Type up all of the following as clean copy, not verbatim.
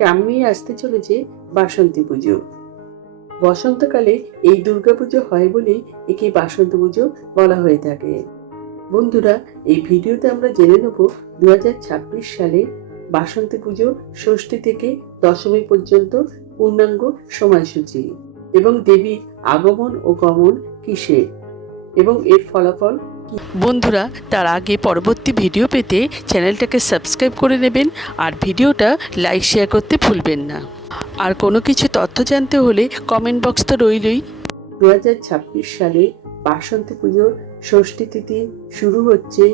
সামনেই আসতে চলেছে বাসন্তী পুজো। বসন্তকালে এই দুর্গাপুজো হয় বলেই একে বাসন্ত পুজো বলা হয়ে থাকে। বন্ধুরা, এই ভিডিওতে আমরা জেনে নেব 2026 সালে বাসন্তী পুজো ষষ্ঠী থেকে দশমী পর্যন্ত পূর্ণাঙ্গ সময়সূচি এবং দেবীর আগমন ও গমন কিসে এবং এর ফলাফল। বন্ধুরা, তার আগে পরবর্তী ভিডিও পেতে চ্যানেলটাকে সাবস্ক্রাইব করে নেবেন আর ভিডিওটা লাইক শেয়ার করতে ভুলবেন না। আর কোনো কিছু তথ্য জানতে হলে কমেন্ট বক্স তো রইলই। 2026 সালে বাসন্তী পুজোর ষষ্ঠী তিথি শুরু হচ্ছে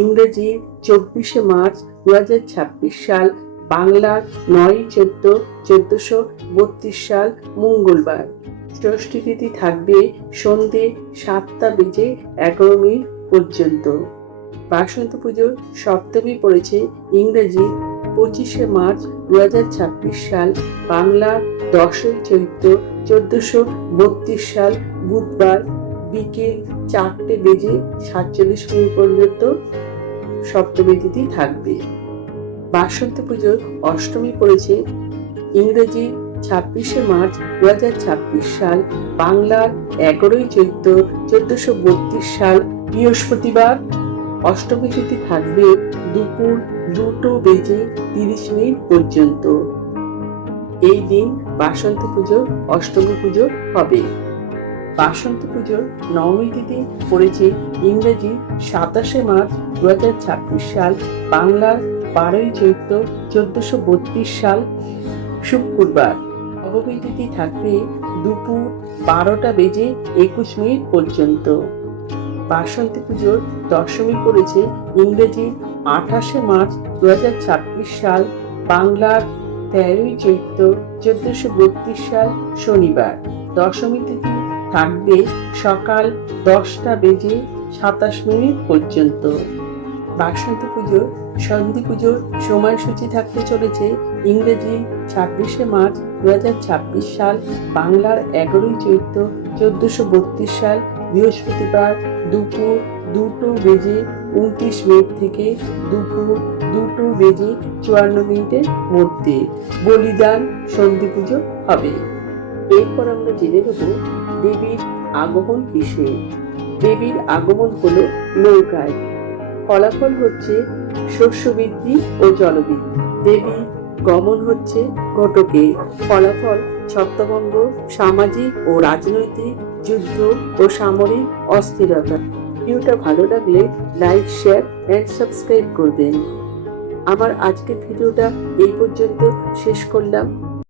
ইংরেজি 24শে মার্চ 2026 সাল, বাংলার 9/14/1432 সাল মঙ্গলবার। ষষ্ঠী তিথি থাকবে সন্ধে 7:11 পর্যন্ত। বাসন্তী পুজোর সপ্তমী পড়েছে ইংরেজি 25শে মার্চ 2026 সাল, বাংলার 10ই চৈত্র 1432 সাল বুধবার বিকেল 4:47 পর্যন্ত সপ্তমী তিথি থাকবে। বাসন্তী পুজোর অষ্টমী পড়েছে ইংরেজি 26শে মার্চ 2026 সাল, বাংলার 11ই চৈত্র 1432 সাল বৃহস্পতিবার। অষ্টমী তিথি থাকবে দুপুর 2:30 পর্যন্ত। এই দিন বাসন্তী পুজো অষ্টমী পুজো হবে। বাসন্তী পুজোর নবমী তিথি পড়েছে ইংরেজি 27শে মার্চ 2026 সাল, বাংলার 12ই চৈত্র 1432 সাল শুক্রবার। নবমী তিথি থাকবে দুপুর 12:21 পর্যন্ত। বাসন্তী পুজোর দশমী পড়েছে ইংরেজি 28শে মার্চ 2026 সাল, বাংলার 13ই চৈত্র 1432 সাল শনিবার। দশমী তিথি থাকবে সকাল 10:27 পর্যন্ত। বাসন্তী পুজোর সন্ধি পুজোর সময়সূচি থাকতে চলেছে ইংরেজি 26শে মার্চ 2026 সাল, বাংলার 11ই চৈত্র 1432 সাল বৃহস্পতিবার দুপুর 2:29 থেকে দুপুর 2:54 মধ্যে বলিদান সন্ধি পুজো হবে। এরপর আমরা জেনে নেব দেবীর আগমন কিসে। দেবীর আগমন হলো নৌকায়। ফলাফল হচ্ছে শস্য বৃদ্ধি ও জলবৃদ্ধি। দেবী গমন হচ্ছে ঘটকে। ফলাফল ছত্রভঙ্গ, সামাজিক ও রাজনৈতিক যুদ্ধ ও সামরিক অস্থিরতা। ভিডিওটা ভালো লাগলে লাইক, শেয়ার এন্ড সাবস্ক্রাইব করবেন। আমার আজকের ভিডিওটা এই পর্যন্ত শেষ করলাম।